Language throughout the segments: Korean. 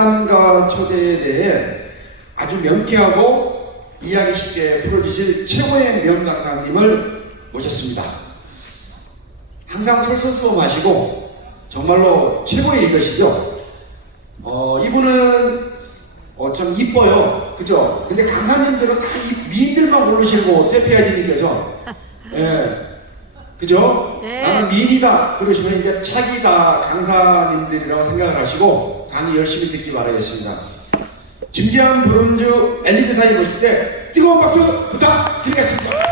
만남과 초대에 대해 아주 명쾌하고 이야기 쉽게 풀어주실 최고의 명강사님을 모셨습니다. 항상 솔선수범하시고 정말로 최고의 리더시죠. 어, 이분은 어, 좀 이뻐요. 그죠? 근데 강사님들은 다 이 미인들만 고르시고 대표야지님께서 예. 그죠? 네. 나는 미인이다. 그러시면 이제 차기다 강사님들이라고 생각을 하시고 강의 열심히 듣기 바라겠습니다. 김지한 브론즈 엘리트 사진 보실 때 뜨거운 박수 부탁드리겠습니다.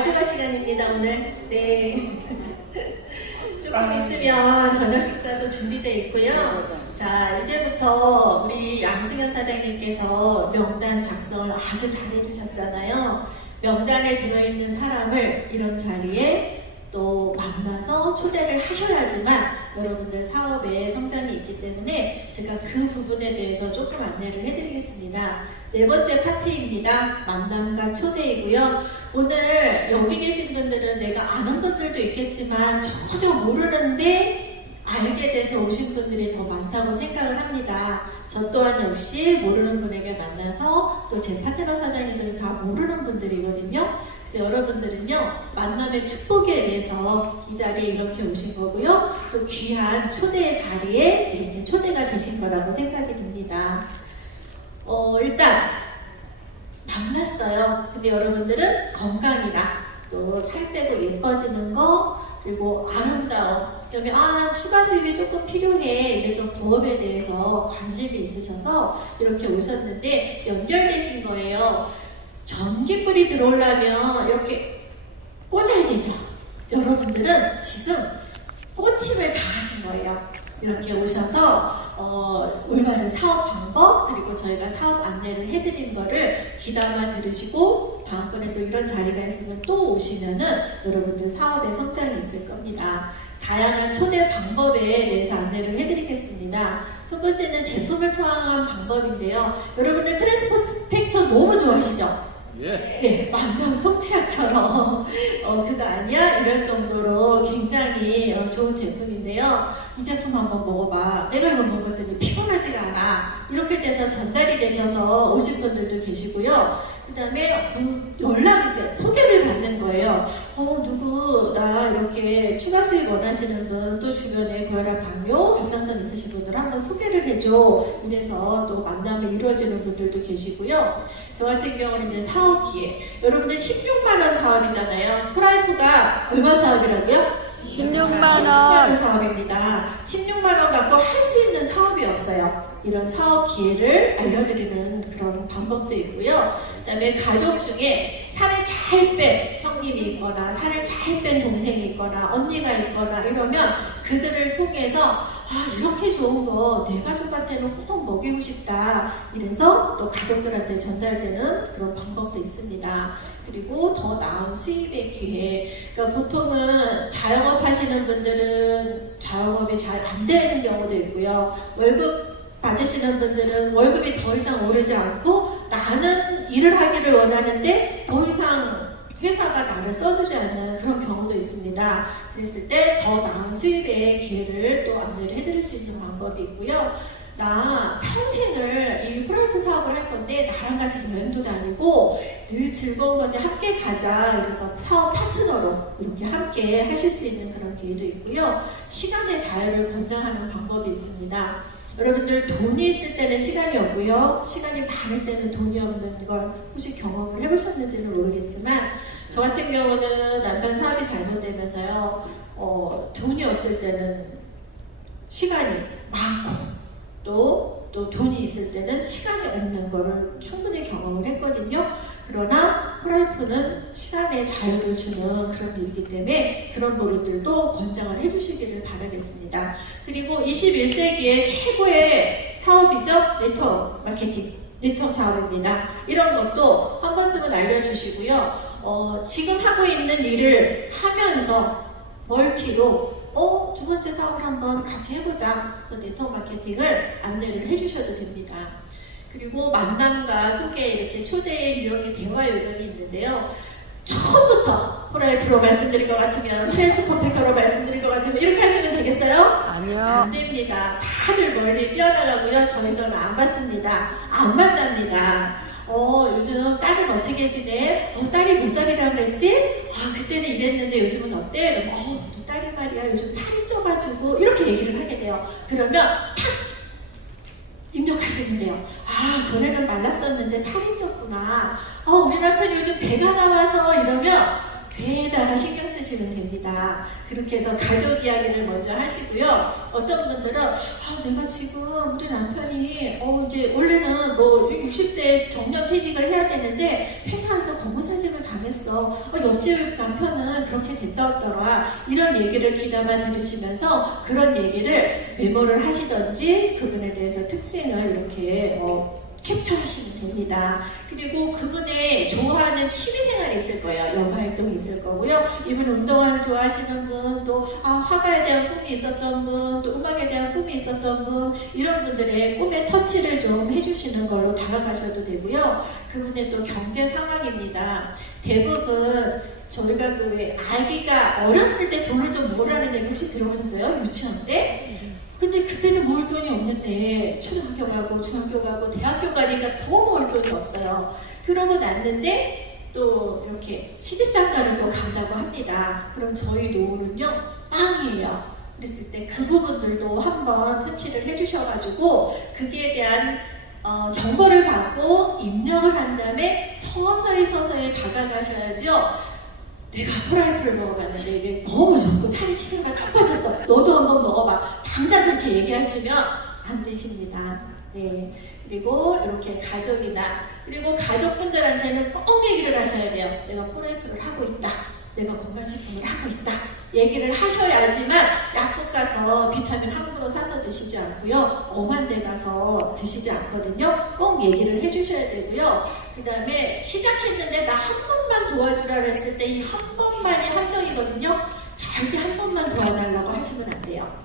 마지막 시간입니다, 오늘. 네. 조금 있으면 저녁 식사도 준비되어 있고요. 자, 이제부터 우리 양승현 사장님께서 명단 작성을 아주 잘해주셨잖아요. 명단에 들어있는 사람을 이런 자리에 또 만나서 초대를 하셔야지만 여러분들 사업에 성장이 있기 때문에 제가 그 부분에 대해서 조금 안내를 해드리겠습니다. 네 번째 파티입니다. 만남과 초대이고요. 오늘 여기 계신 분들은 내가 아는 분들도 있겠지만 전혀 모르는데 알게 돼서 오신 분들이 더 많다고 생각을 합니다. 저 또한 역시 모르는 분에게 만나서 또 제 파트너 사장님들은 다 모르는 분들이거든요. 그래서 여러분들은요, 만남의 축복에 의해서 이 자리에 이렇게 오신 거고요. 또 귀한 초대의 자리에 이렇게 초대가 되신 거라고 생각이 듭니다. 어, 일단 만났어요. 근데 여러분들은 건강이나 또 살 빼고 예뻐지는 거 그리고 아름다움 그다음에 아 추가 수입이 조금 필요해 이래서 부업에 대해서 관심이 있으셔서 이렇게 오셨는데 연결되신 거예요. 전기불이 들어오려면 이렇게 꽂아야 되죠. 여러분들은 지금 꽂힘을 다 하신 거예요. 이렇게 오셔서 어, 올바른 사업 방법 그리고 저희가 사업 안내를 해드린 거를 귀담아 들으시고 다음번에도 이런 자리가 있으면 또 오시면은 여러분들 사업에 성장이 있을 겁니다. 다양한 초대 방법에 대해서 안내를 해드리겠습니다. 첫 번째는 제품을 통한 방법인데요. 여러분들 트랜스포팩터 너무 좋아하시죠? 예. 네, 만남 통치약처럼 어, 그거 아니야? 이럴 정도로 굉장히 어, 좋은 제품인데요. 이 제품 한번 먹어봐. 내가 이거 먹었더니 피곤하지가 않아. 이렇게 돼서 전달이 되셔서 오신 분들도 계시고요. 그 다음에 음, 연락이 돼. 소개를 받는 거예요. 어, 누구, 나 이렇게 추가 수익 원하시는 분, 또 주변에 고혈압, 당뇨, 갑상선 있으신 분들 한번 소개를 해줘. 이래서 또 만남이 이루어지는 분들도 계시고요. 저 같은 경우는 이제 사업 기회. 여러분들 16만원 사업이잖아요. 프라이프가 얼마 사업이라고요? 16만 16만 원 원. 사업입니다. 16만 원 갖고 할 수 있는 사업이 없어요. 이런 사업 기회를 알려드리는 그런 방법도 있고요. 그 다음에 가족 중에 살을 잘 뺀 형님이 있거나 살을 잘 뺀 동생이 있거나 언니가 있거나 이러면 그들을 통해서 아 이렇게 좋은 거 내 가족한테는 꼭 먹이고 싶다. 이래서 또 가족들한테 전달되는 그런 방법도 있습니다. 그리고 더 나은 수입의 기회. 그러니까 보통은 자영업 하시는 분들은 자영업이 잘 안 되는 경우도 있고요. 월급 받으시는 분들은 월급이 더 이상 오르지 않고 나는 일을 하기를 원하는데 더 이상 회사가 나를 써주지 않는 그런 경우도 있습니다. 그랬을 때 더 나은 수입의 기회를 또 안내를 해드릴 수 있는 방법이 있고요. 나 평생을 이 프라이프 사업을 할 건데 나랑 같이 여행도 다니고 늘 즐거운 것에 함께 가자. 그래서 사업 파트너로 이렇게 함께 하실 수 있는 그런 기회도 있고요. 시간의 자유를 권장하는 방법이 있습니다. 여러분들 돈이 있을 때는 시간이 없고요. 시간이 많을 때는 돈이 없는 걸 혹시 경험을 해보셨는지는 모르겠지만 저 같은 경우는 남편 사업이 잘못되면서요. 어, 돈이 없을 때는 시간이 많고 또, 또 돈이 있을 때는 시간이 없는 거를 충분히 경험을 했거든요. 그러나 프라이프는 시간의 자유를 주는 그런 일이기 때문에 그런 부분들도 권장을 해주시기를 바라겠습니다. 그리고 21세기의 최고의 사업이죠. 네트워크 마케팅. 네트워크 사업입니다. 이런 것도 한 번쯤은 알려주시고요. 어, 지금 하고 있는 일을 하면서 멀티로 어, 두 번째 사업을 한번 같이 해보자. 그래서 네트워크 마케팅을 안내를 해주셔도 됩니다. 그리고 만남과 소개 이렇게 초대의 유형의 대화 요령이 있는데요. 처음부터 호라이프로 말씀드릴 것 같으면 트랜스퍼펙터로 말씀드릴 것 같으면 이렇게 하시면 되겠어요? 아니요. 안 됩니다. 다들 멀리 뛰어나가고요. 저희 저는 안 받습니다. 안 만납니다. 어, 요즘 딸은 어떻게 지내? 어, 딸이 몇 살이라 그랬지? 아, 그때는 이랬는데 요즘은 어때? 어, 우리 딸이 말이야. 요즘 살이 쪄가지고. 이렇게 얘기를 하게 돼요. 그러면 탁! 입력하시면 돼요. 아, 전에는 말랐었는데 살이 쪘구나. 어, 우리 남편이 요즘 배가 나와서 이러면 배에다가 신경 쓰시면 됩니다. 그렇게 해서 가족 이야기를 먼저 하시고요. 어떤 분들은 아, 내가 지금 우리 남편이 어, 이제 원래는 뭐 60대 정년 퇴직을 해야 되는데 회사에서 검무사직을 당했어. 어, 옆집 남편은 그렇게 됐다 더라. 이런 얘기를 귀담아 들으시면서 그런 얘기를 메모를 하시던지 그분에 대해서 특징을 이렇게 어, 캡처하시면 됩니다. 그리고 그분의 좋아하는 취미생활이 있을 거예요. 영화 활동이 있을 거고요. 이분 운동을 좋아하시는 분, 또 아, 화가에 대한 꿈이 있었던 분, 또 음악에 대한 꿈이 있었던 분, 이런 분들의 꿈의 터치를 좀 해주시는 걸로 다가가셔도 되고요. 그분의 또 경제 상황입니다. 대부분 저희가 그 아기가 어렸을 때 돈을 좀 모으라는 얘기 혹시 들어보셨어요? 유치원 때? 근데 그때는 모을 돈이 없는데 초등학교 가고 중학교 가고 대학교 가니까 더 모을 돈이 없어요. 그러고 났는데 또 이렇게 시집장가를 또 간다고 합니다. 그럼 저희 노후는요 빵이에요. 그랬을 때 그 부분들도 한번 터치를 해주셔가지고 거기에 대한 어, 정보를 받고 입력을 한 다음에 서서히 서서히 다가가셔야죠. 내가 프라이프를 먹어봤는데 이게 너무 좋고 살이 시계가 쫙 빠졌어. 너도 한번 먹어봐. 당장 그렇게 얘기하시면 안 되십니다. 네. 그리고 이렇게 가족이나 그리고 가족분들한테는 꼭 얘기를 하셔야 돼요. 내가 프라이프를 하고 있다. 내가 건강식품을 하고 있다. 얘기를 하셔야지만 약국 가서 비타민 함부로 사서 드시지 않고요. 엄한 데 가서 드시지 않거든요. 꼭 얘기를 해주셔야 되고요. 그 다음에 시작했는데 나 한 번만 도와주라 그랬을 때 이 한 번만이 함정이거든요. 절대 한 번만 도와달라고 하시면 안 돼요.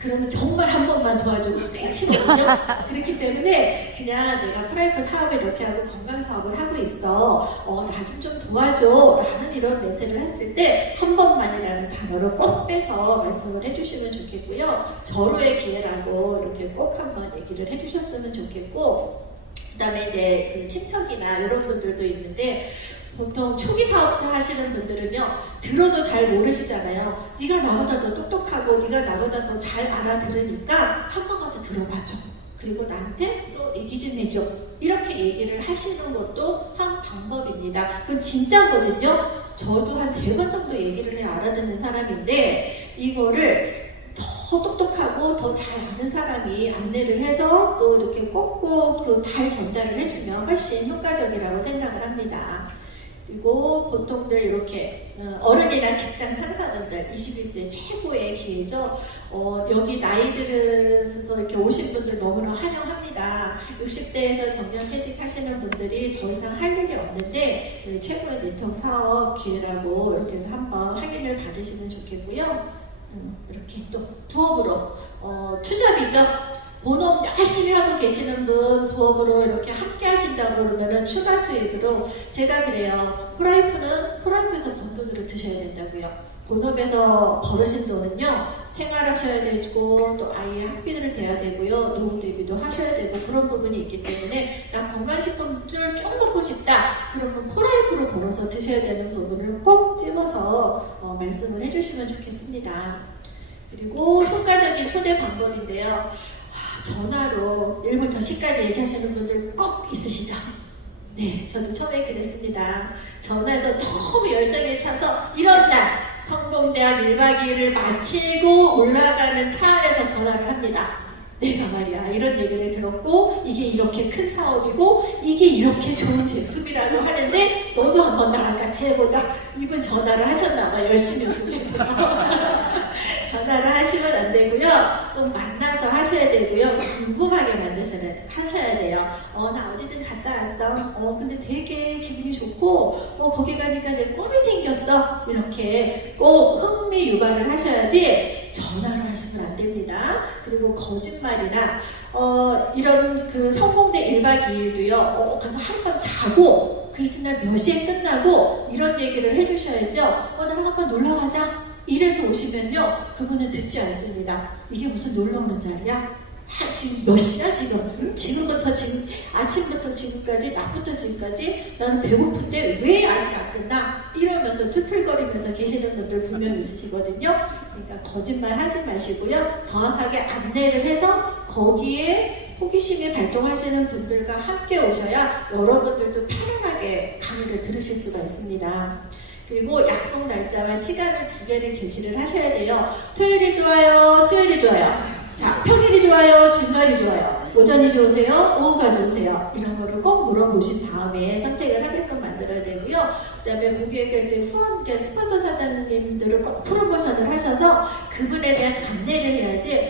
그러면 정말 한 번만 도와주고 땡치거든요. 그렇기 때문에 그냥 내가 프라이프 사업을 이렇게 하고 건강 사업을 하고 있어. 어, 나 좀 좀 도와줘. 라는 이런 멘트를 했을 때 한 번만이라는 단어를 꼭 빼서 말씀을 해주시면 좋겠고요. 절호의 기회라고 이렇게 꼭 한번 얘기를 해주셨으면 좋겠고 그 다음에 이제 그 친척이나 이런 분들도 있는데 보통 초기 사업자 하시는 분들은요 들어도 잘 모르시잖아요. 네가 나보다 더 똑똑하고 네가 나보다 더 잘 알아들으니까 한 번 가서 들어봐줘. 그리고 나한테 또 얘기 좀 해줘. 이렇게 얘기를 하시는 것도 한 방법입니다. 그건 진짜거든요. 저도 한 세 번 정도 얘기를 해 알아듣는 사람인데 이거를 더 똑똑하고 더 잘 아는 사람이 안내를 해서 또 이렇게 꼭꼭 그잘 전달을 해주면 훨씬 효과적이라고 생각을 합니다. 그리고 보통들 이렇게 어, 어른이나 직장 상사분들 21세 최고의 기회죠. 어, 여기 나이 들어서 이렇게 오신 분들 너무나 환영합니다. 60대에서 정년 퇴직하시는 분들이 더 이상 할 일이 없는데 그 최고의 네트워크 사업 기회라고 이렇게 해서 한번 확인을 받으시면 좋겠고요. 음, 이렇게 또 부업으로 어, 투잡이죠. 본업 열심히 하고 계시는 분 부업으로 이렇게 함께 하신다고 그러면은 추가 수익으로 제가 그래요. 프라이프는 프라이프에서 번 돈으로 드셔야 된다고요. 본업에서 벌으신 돈은요 생활하셔야 되고 또 아이의 학비를 대야 되고요 노후 대비도 하셔야 되고 그런 부분이 있기 때문에 나 건강식품을 좀 먹고 싶다 그러면 프라이프로 벌어서 드셔야 되는 부분을 꼭 집어서 어, 말씀을 해주시면 좋겠습니다. 그리고 효과적인 초대 방법인데요. 아, 전화로 1부터 10까지 얘기하시는 분들 꼭 있으시죠? 네, 저도 처음에 그랬습니다. 전화해서 너무 열정에 차서 이런 날 성공대학 1박 2일을 마치고 올라가는 차 안에서 전화를 합니다. 내가 말이야 이런 얘기를 들었고 이게 이렇게 큰 사업이고 이게 이렇게 좋은 제품이라고 하는데 너도 한번 나랑 같이 해보자 이분 전화를 하셨나 봐요 열심히 하고 계세요 전화를 하시면 안 되고요 꼭 하셔야 되고요. 궁금하게 만드셔야 하셔야 돼요. 어, 나 어디 좀 갔다 왔어. 어, 근데 되게 기분이 좋고, 어, 거기 가니까 내 꿈이 생겼어. 이렇게 꼭 흥미 유발을 하셔야지 전화를 하시면 안 됩니다. 그리고 거짓말이나, 어, 이런 그 성공대 1박 2일도요, 어, 가서 한밤 자고, 그 이튿날 몇 시에 끝나고, 이런 얘기를 해주셔야죠. 어, 나랑 한번 놀러 가자. 이래서 오시면요, 그분은 듣지 않습니다. 이게 무슨 놀러 오는 자리야? 하, 지금 몇 시야 지금? 응? 지금부터 지금 아침부터 지금까지 낮부터 지금까지 나는 배고픈데 왜 아직 안 끝나? 이러면서 투틀거리면서 계시는 분들 분명 있으시거든요. 그러니까 거짓말 하지 마시고요. 정확하게 안내를 해서 거기에 호기심이 발동하시는 분들과 함께 오셔야 여러분들도 편안하게 강의를 들으실 수가 있습니다. 그리고 약속 날짜와 시간을 두 개를 제시를 하셔야 돼요. 토요일이 좋아요, 수요일이 좋아요. 자, 평일이 좋아요, 주말이 좋아요. 오전이 좋으세요, 오후가 좋으세요. 이런 거를 꼭 물어보신 다음에 선택을 하게끔 만들어야 되고요. 그 다음에 고객에게 때 후원, 그 스폰서 사장님들을 꼭 프로모션을 하셔서 그분에 대한 안내를 해야지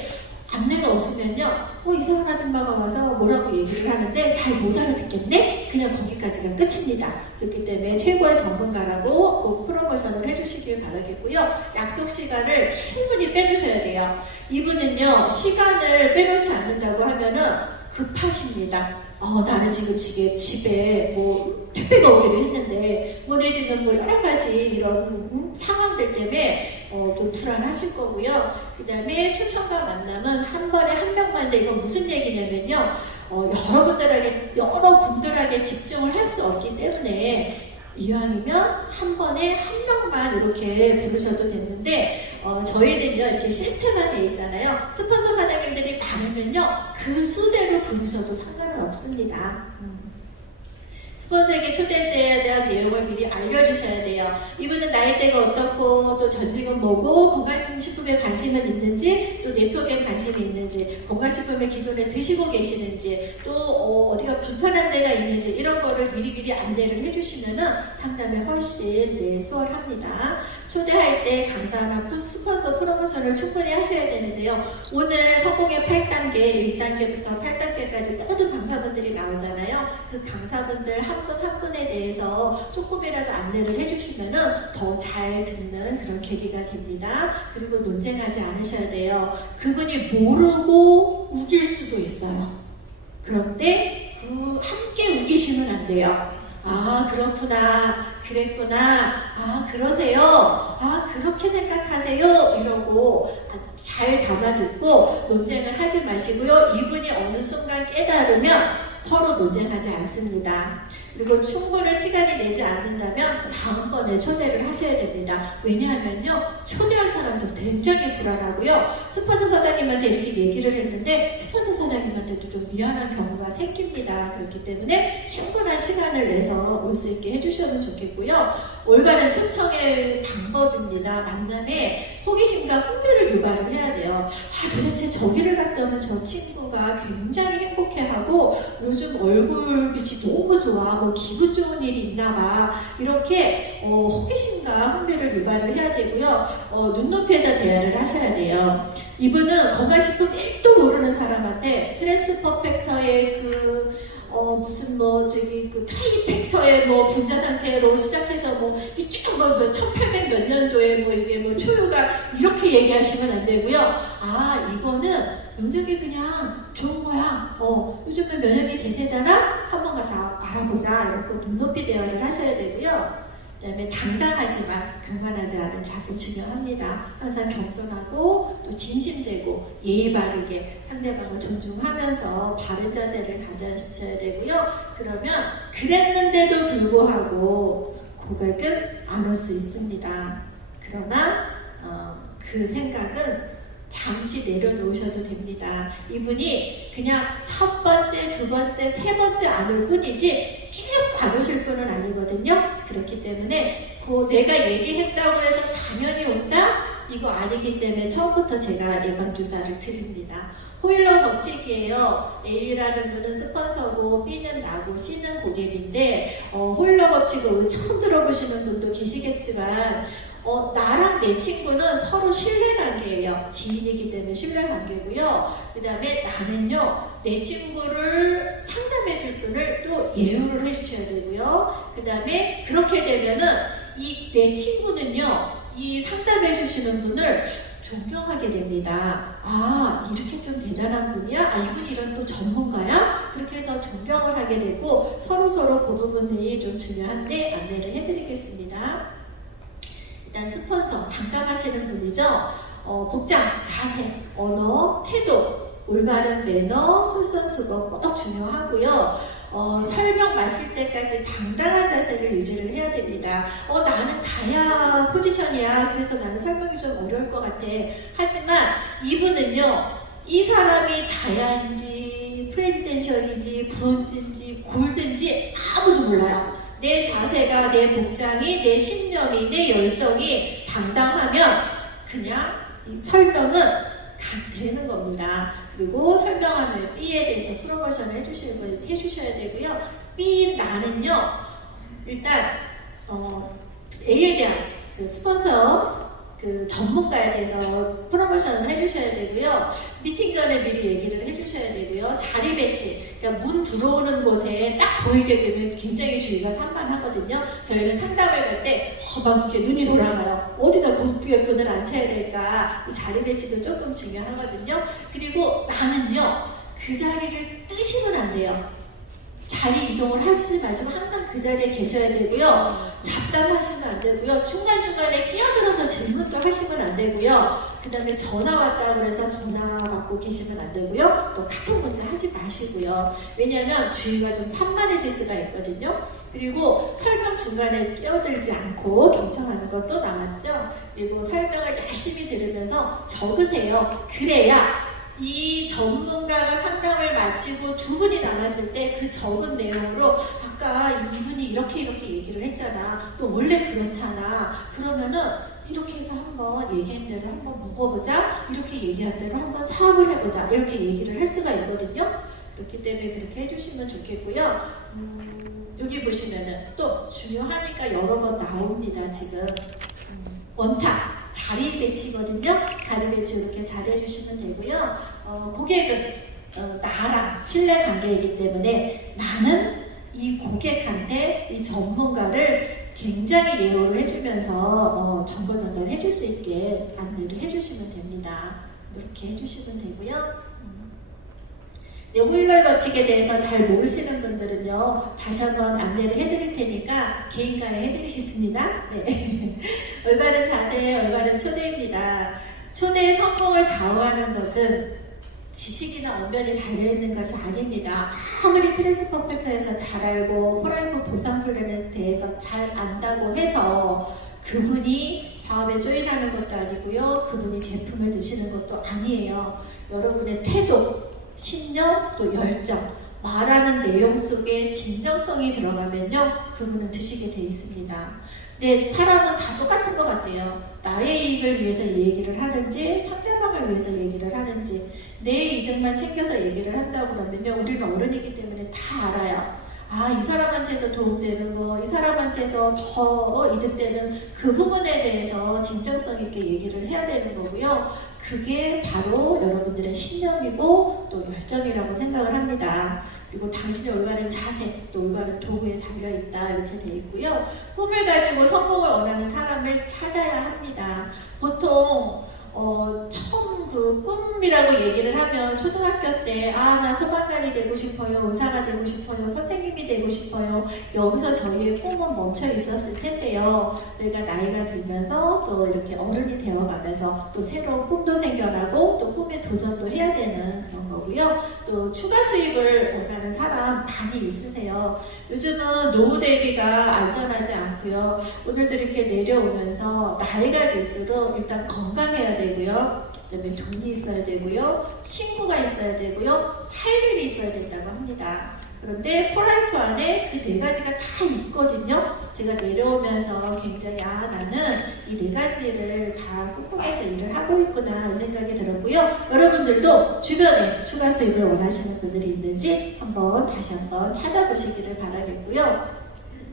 안내가 없으면요, 어, 이상한 아줌마가 와서 뭐라고 얘기를 하는데 잘 못 알아듣겠네? 그냥 거기까지가 끝입니다. 그렇기 때문에 최고의 전문가라고 꼭 프로모션을 해주시길 바라겠고요. 약속 시간을 충분히 빼주셔야 돼요. 이분은요, 시간을 빼놓지 않는다고 하면은 급하십니다. 어, 나는 지금 집에, 집에 뭐 택배가 오기로 했는데 뭐 내지는 뭐 여러 가지 이런 음, 상황들 때문에 어, 좀 불안하실 거고요. 그 다음에 초청과 만남은 한 번에 한 명만 돼. 이건 무슨 얘기냐면요. 어, 여러분들에게, 여러 분들에게 집중을 할 수 없기 때문에 이왕이면 한 번에 한 명만 이렇게 부르셔도 되는데 어, 저희는요 이렇게 시스템화 되어 있잖아요 스폰서 사장님들이 많으면요 그 수대로 부르셔도 상관은 없습니다 음. 스폰서에게 초대에 대한 내용을 미리 알려주셔야 돼요. 이분은 나이대가 어떻고 또 전직은 뭐고 건강식품에 관심은 있는지 또 네트워크에 관심이 있는지 건강식품을 기존에 드시고 계시는지 또 어, 디가 불편한 데가 있는지 이런 거를 미리미리 안내를 해주시면은 상담에 훨씬 네, 수월합니다. 초대할 때 강사나 프- 스폰서 프로모션을 충분히 하셔야 되는데요. 오늘 성공의 8단계, 1단계부터 8단계까지 모든 강사분들이 나오잖아요. 그 강사분들 한분 한 분에 대해서 조금이라도 안내를 해주시면은 더 잘 듣는 그런 계기가 됩니다. 그리고 논쟁하지 않으셔야 돼요. 그분이 모르고 우길 수도 있어요. 그런데 그 함께 우기시면 안 돼요. 아, 그렇구나. 그랬구나. 아, 그러세요. 아, 그렇게 생각하세요. 이러고 잘 담아듣고 논쟁을 하지 마시고요. 이분이 어느 순간 깨달으면 서로 논쟁하지 않습니다. 그리고 충분한 시간이 내지 않는다면 다음번에 초대를 하셔야 됩니다. 왜냐하면요. 초대한 사람도 굉장히 불안하고요. 스폰서 사장님한테 이렇게 얘기를 했는데 스폰서 사장님한테도 좀 미안한 경우가 생깁니다. 그렇기 때문에 충분한 시간을 내서 올 수 있게 해주시면 좋겠고요. 올바른 초청의 방법입니다. 만남에 호기심과 흥미를 유발을 해야 돼요. 아, 도대체 저기를 갔다 오면 저 친구가 굉장히 행복해하고 요즘 얼굴 빛이 너무 좋아. 뭐 기분 좋은 일이 있나 봐. 이렇게 어, 호기심과 흥미를 유발을 해야 되고요. 어, 눈높이에서 대화를 하셔야 돼요. 이분은 건강식품 1도 모르는 사람한테 트랜스퍼 팩터의 그 어, 무슨 뭐 저기 그 트레이 팩터의 뭐 분자 상태로 시작해서 뭐 이쭉뭐 1800 몇 년도에 뭐 이게 뭐 초유가 이렇게 얘기하시면 안 되고요. 아 이거는 면역이 그냥 좋은 거야. 어 요즘에 면역이 대세잖아. 한번 가서 알아보자. 이렇게 눈높이 대화를 하셔야 되고요. 그다음에 당당하지만 교만하지 않은 자세 중요합니다. 항상 겸손하고 또 진심되고 예의 바르게 상대방을 존중하면서 바른 자세를 가져셔야 되고요. 그러면 그랬는데도 불구하고 고객은 안 올 수 있습니다. 그러나 어, 그 생각은 잠시 내려놓으셔도 됩니다. 이분이 그냥 첫 번째, 두 번째, 세 번째 안올 뿐이지 쭉안 오실 분은 아니거든요. 그렇기 때문에 그 내가 얘기했다고 해서 당연히 온다? 이거 아니기 때문에 처음부터 제가 예방주사를 드립니다. 호일러 법칙이에요. A라는 분은 스폰서고 B는 나고 C는 고객인데 어, 호일러 법칙을 처음 들어보시는 분도 계시겠지만 어, 나랑 내 친구는 서로 신뢰 관계예요. 지인이기 때문에 신뢰 관계고요. 그 다음에 나는요, 내 친구를 상담해 줄 분을 또 예우를 해 주셔야 되고요. 그 다음에 그렇게 되면은 이 내 친구는요, 이 상담해 주시는 분을 존경하게 됩니다. 아, 이렇게 좀 대단한 분이야? 아, 이분이 이런 또 전문가야? 그렇게 해서 존경을 하게 되고 서로서로 그 부분들이 좀 중요한데 안내를 해드리겠습니다. 일단 스폰서, 상담하시는 분이죠. 어, 복장, 자세, 언어, 태도, 올바른 매너, 솔선수범 꼭 중요하고요. 어, 설명 마칠 때까지 당당한 자세를 유지를 해야 됩니다. 어, 나는 다야 포지션이야. 그래서 나는 설명이 좀 어려울 것 같아. 하지만 이분은요, 이 사람이 다야인지, 프레지덴셜인지, 브론즈인지, 골든지 아무도 몰라요. 내 자세가, 내 복장이, 내 신념이, 내 열정이 당당하면 그냥 이 설명은 가- 되는 겁니다. 그리고 설명하면 B에 대해서 프로모션을 해주시고, 해주셔야 되고요. B 나는요, 일단, 어, A에 대한 그 스폰서 그 전문가에 대해서 프로모션을 해주셔야 되고요. 미팅 전에 미리 얘기를 해주셔야 되고요. 자리 배치, 그러니까 문 들어오는 곳에 딱 보이게 되면 굉장히 주의가 산만하거든요. 저희는 상담을 갈 때 허막 이렇게 눈이 돌아가요. 어디다 공부분을 앉혀야 될까? 이 자리 배치도 조금 중요하거든요. 그리고 나는요, 그 자리를 뜨시면 안 돼요. 자리 이동을 하지 마시고 항상 그 자리에 계셔야 되고요. 잡담하시면 안 되고요. 중간중간에 끼어들어서 질문도 하시면 안 되고요. 그 다음에 전화 왔다 그래서 전화 받고 계시면 안 되고요. 또 카톡 문자 하지 마시고요. 왜냐하면 주의가 좀 산만해질 수가 있거든요. 그리고 설명 중간에 끼어들지 않고 경청하는 것도 나왔죠. 그리고 설명을 열심히 들으면서 적으세요. 그래야 이 전문가가 상담을 마치고 두 분이 남았을 때 그 적은 내용으로 아까 이분이 이렇게 이렇게 얘기를 했잖아. 또 원래 그렇잖아. 그러면은 이렇게 해서 한번 얘기한 대로 한번 먹어보자. 이렇게 얘기한 대로 한번 사업을 해보자. 이렇게 얘기를 할 수가 있거든요. 그렇기 때문에 그렇게 해주시면 좋겠고요. 음, 여기 보시면은 또 중요하니까 여러 번 나옵니다. 지금 음, 원탁 자리 배치거든요. 자리 배치 이렇게 잘 해주시면 되고요. 어, 고객은 어, 나랑 신뢰 관계이기 때문에 나는 이 고객한테 이 전문가를 굉장히 예우를 해주면서 어, 정보 전달을 해줄 수 있게 안내를 해주시면 됩니다. 이렇게 해주시면 되고요. 음. 네, 호일러의 법칙에 대해서 잘 모르시는 분들은요, 다시 한번 안내를 해드릴 개인가에 해드리겠습니다. 네. 올바른 자세, 올바른 초대입니다. 초대의 성공을 좌우하는 것은 지식이나 언변이 달려있는 것이 아닙니다. 아무리 트랜스퍼펙터에서 잘 알고 프라이머 보상 훈련에 대해서 잘 안다고 해서 그분이 사업에 조인하는 것도 아니고요. 그분이 제품을 드시는 것도 아니에요. 여러분의 태도, 신념, 또 열정, 말하는 내용 속에 진정성이 들어가면요. 그분은 드시게 돼 있습니다. 근데 사람은 다 똑같은 것 같아요. 나의 이익을 위해서 얘기를 하는지 상대방을 위해서 얘기를 하는지 내 이득만 챙겨서 얘기를 한다고 그러면요. 우리는 어른이기 때문에 다 알아요. 아, 이 사람한테서 도움되는 거, 이 사람한테서 더 이득되는 그 부분에 대해서 진정성 있게 얘기를 해야 되는 거고요. 그게 바로 여러분들의 신념이고 또 열정이라고 생각을 합니다. 그리고 당신의 올바른 자세, 또 올바른 도구에 달려있다 이렇게 돼 있고요. 꿈을 가지고 성공을 원하는 사람을 찾아야 합니다. 보통 어, 처음 그 꿈이라고 얘기를 하면 초등학교 때, 아, 나 소방관이 되고 싶어요, 의사가 되고 싶어요, 선생님이 되고 싶어요. 여기서 저희의 꿈은 멈춰 있었을 텐데요. 우리가 나이가 들면서 또 이렇게 어른이 되어가면서 또 새로운 꿈도 생겨나고 또 꿈에 도전도 해야 되는 그런 거고요. 또 추가 수입을 원하는 사람 많이 있으세요. 요즘은 노후 대비가 안전하지 않고요. 오늘도 이렇게 내려오면서 나이가 들수록 일단 건강해야 되고요. 그다음에 돈이 있어야 되고요. 친구가 있어야 되고요. 할 일이 있어야 된다고 합니다. 그런데 포라이프 안에 그 네 가지가 다 있거든요. 제가 내려오면서 굉장히 아 나는 이 네 가지를 다 꼼꼼해서 일을 하고 있구나 이 생각이 들었고요. 여러분들도 주변에 추가 수입을 원하시는 분들이 있는지 한번 다시 한번 찾아보시기를 바라겠고요.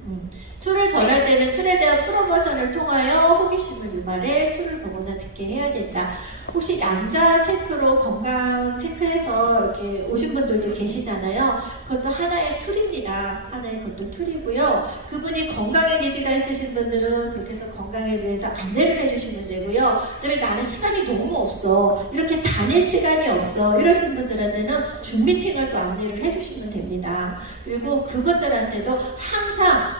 음, 툴을 전할 때는 툴에 대한 프로모션을 통하여 호기심을 유발해 툴을 보거나 듣게 해야 된다. 혹시 양자 체크로 건강 체크해서 이렇게 오신 분들도 계시잖아요. 그것도 하나의 툴입니다. 하나의 그것도 툴이고요. 그분이 건강에 니즈가 있으신 분들은 그렇게 해서 건강에 대해서 안내를 해주시면 되고요. 그다음에 나는 시간이 너무 없어. 이렇게 다닐 시간이 없어. 이러신 분들한테는 줌 미팅을 또 안내를 해주시면 됩니다. 그리고 그분들한테도 항상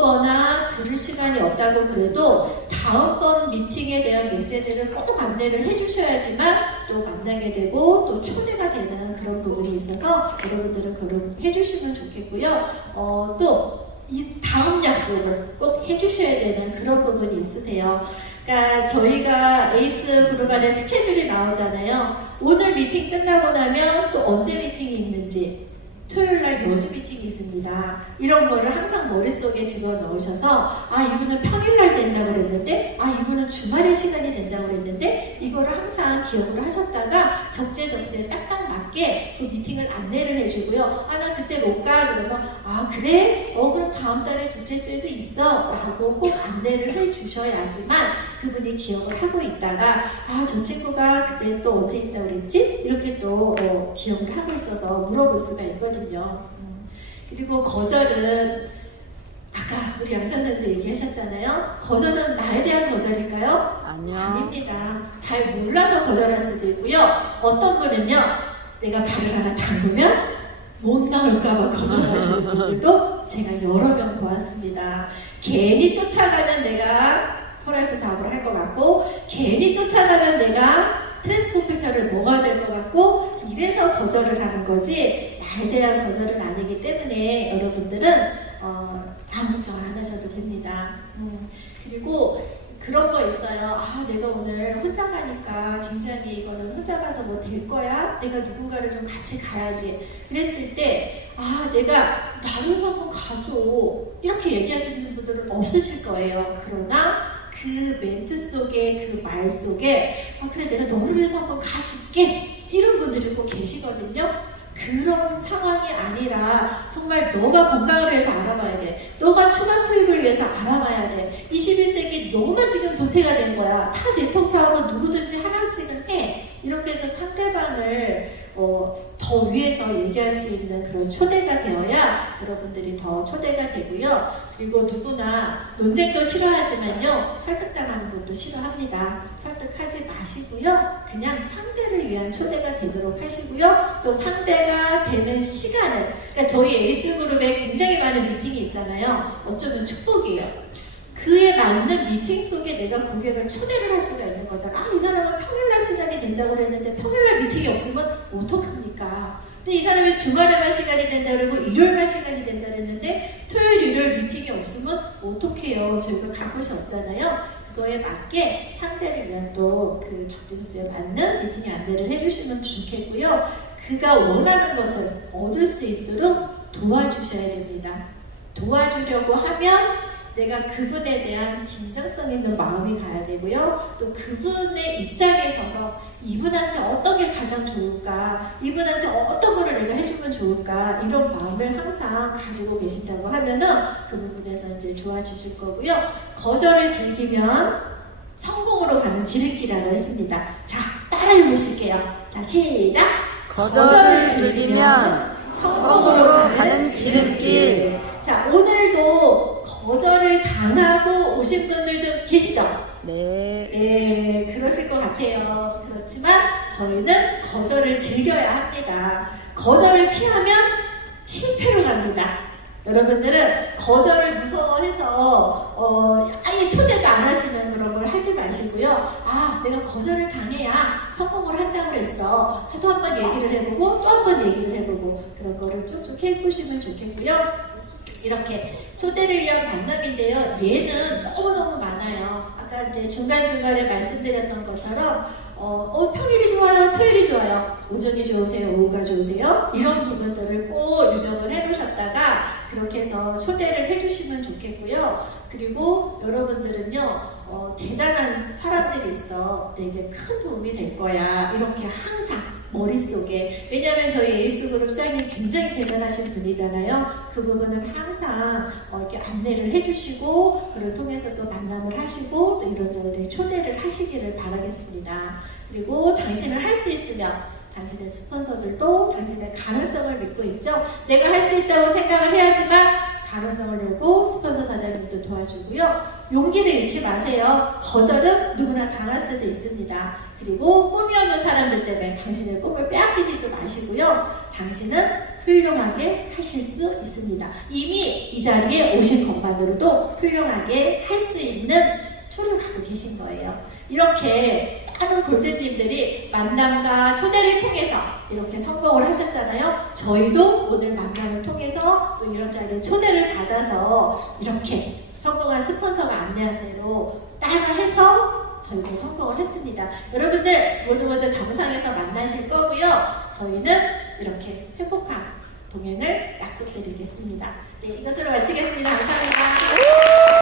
못 오거나 들을 시간이 없다고 그래도 다음번 미팅에 대한 메시지를 꼭 안내를 해주셔야지만 또 만나게 되고 또 초대가 되는 그런 부분이 있어서 여러분들은 그걸 해주시면 좋겠고요. 어, 또 이 다음 약속을 꼭 해주셔야 되는 그런 부분이 있으세요. 그러니까 저희가 에이스 그룹 안에 스케줄이 나오잖아요. 오늘 미팅 끝나고 나면 또 언제 미팅이 있는지 토요일 날 여주 미팅이 있습니다. 이런 거를 항상 머릿속에 집어 넣으셔서 아 이분은 평일 날 된다고 그랬는데 아 이분은 주말에 시간이 된다고 그랬는데 이거를 항상 기억을 하셨다가 적재적소에 딱딱 맞게 그 미팅을 안내를 해주고요. 아 나 그때 못 가 그러면 아 그래? 어 그럼 다음 달에 둘째 주에도 있어 라고 꼭 안내를 해주셔야지만 그분이 기억을 하고 있다가 아 저 친구가 그때 또 언제 있다고 그랬지? 이렇게 또 어, 기억을 하고 있어서 물어볼 수가 있거든요. 음. 그리고 거절은 아까 우리 양산님도 얘기하셨잖아요. 거절은 나에 대한 거절일까요? 아니요. 아닙니다. 잘 몰라서 거절할 수도 있고요. 어떤 분은요, 내가 발을 하나 담그면 못 나올까봐 거절하시는 분들도 제가 여러 명 보았습니다. 괜히 쫓아가는 내가 폴라이프 사업을 할 것 같고, 괜히 쫓아가면 내가 트랜스포피터를 먹어야 될 것 같고, 이래서 거절을 하는 거지, 나에 대한 거절은 아니기 때문에 여러분들은 어, 아무 걱정 안 하셔도 됩니다. 음, 그리고 그런 거 있어요. 아, 내가 오늘 혼자 가니까 굉장히 이거는 혼자 가서 뭐 될 거야? 내가 누군가를 좀 같이 가야지. 그랬을 때, 아, 내가 나를 한번 가줘. 이렇게 얘기하시는 분들은 없으실 거예요. 그러나 그 멘트 속에 그 말 속에, 아, 그래, 내가 너를 위해서 한번 가줄게. 이런 분들이 꼭 계시거든요. 그런 상황이 아니라 정말 너가 건강을 위해서 알아봐야 돼. 너가 추가 수입을 위해서 알아봐야 돼. 21세기 너무 지금 도태가 된 거야. 타 네트워크 사업은 누구든지 하나씩은 해. 이렇게 해서 상대방을 어, 더 위해서 얘기할 수 있는 그런 초대가 되어야 여러분들이 더 초대가 되고요. 그리고 누구나 논쟁도 싫어하지만요. 설득당하는 것도 싫어합니다. 설득하지 마시고요. 그냥 상대를 위한 초대가 되도록 하시고요. 또 상대가 되는 시간을 그러니까 저희 에이스 그룹에 굉장히 많은 미팅이 있잖아요. 어쩌면 축복이에요. 그에 맞는 미팅 속에 내가 고객을 초대를 할 수가 있는 거잖아. 아, 이 사람은 평일날 시간이 된다고 그랬는데 평일날 미팅이 없으면 어떡합니까? 근데 이 사람이 주말에만 시간이 된다 그러고 일요일만 시간이 된다 그랬는데 토요일, 일요일 미팅이 없으면 어떡해요? 저희가 갈 곳이 없잖아요. 그거에 맞게 상대를 위한 또 그 적대소수에 맞는 미팅에 안내를 해주시면 좋겠고요. 그가 원하는 것을 얻을 수 있도록 도와주셔야 됩니다. 도와주려고 하면 내가 그분에 대한 진정성 있는 마음이 가야 되고요. 또 그분의 입장에 서서 이분한테 어떤 게 가장 좋을까, 이분한테 어떤 거를 내가 해주면 좋을까, 이런 마음을 항상 가지고 계신다고 하면은 그 부분에서 이제 좋아지실 거고요. 거절을 즐기면 성공으로 가는 지름길이라고 했습니다. 자, 따라해 보실게요. 자, 시작! 거절을 즐기면 성공으로 가는 지름길. 자, 오늘도 거절을 당하고 오신 분들도 계시죠? 네. 네, 그러실 것 같아요. 그렇지만 저희는 거절을 즐겨야 합니다. 거절을 피하면 실패로 갑니다. 여러분들은 거절을 무서워해서 어, 아예 초대도 안 하시는 그런 걸 하지 마시고요. 아, 내가 거절을 당해야 성공을 한다고 그랬어. 또 한 번 얘기를 해보고 또 한 번 얘기를 해보고 그런 거를 쭉쭉 해보시면 좋겠고요. 이렇게 초대를 위한 만남인데요. 얘는 너무너무 많아요. 아까 이제 중간중간에 말씀드렸던 것처럼 어, 어, 평일이 좋아요, 토요일이 좋아요, 오전이 좋으세요, 오후가 좋으세요? 이런 부분들을 꼭 유명을 해놓으셨다가 그렇게 해서 초대를 해주시면 좋겠고요. 그리고 여러분들은요, 어, 대단한 사람들이 있어. 내게 큰 도움이 될 거야. 이렇게 항상 머릿속에. 왜냐하면 저희 에이스그룹 사장님 굉장히 대단하신 분이잖아요. 그 부분을 항상 어, 이렇게 안내를 해주시고, 그를 통해서 또 만남을 하시고, 또 이런저런 초대를 하시기를 바라겠습니다. 그리고 당신을 할 수 있으면 당신의 스폰서들도 당신의 가능성을 믿고 있죠. 내가 할 수 있다고 생각을 해야지만 가능성을 사장님도 도와주고요. 용기를 잃지 마세요. 거절은 누구나 당할 수도 있습니다. 그리고 꿈이 없는 사람들 때문에 당신의 꿈을 빼앗기지도 마시고요. 당신은 훌륭하게 하실 수 있습니다. 이미 이 자리에 오신 것만으로도 훌륭하게 할 수 있는 툴을 갖고 계신 거예요. 이렇게 많은 골드님들이 만남과 초대를 통해서 이렇게 성공을 하셨잖아요. 저희도 오늘 만남을 통해서 또 이런 자리에 초대를 받아서 이렇게 성공한 스폰서가 안내한 대로 따라해서 저희도 성공을 했습니다. 여러분들 모두 모두 정상에서 만나실 거고요. 저희는 이렇게 행복한 동행을 약속드리겠습니다. 네, 이것으로 마치겠습니다. 감사합니다.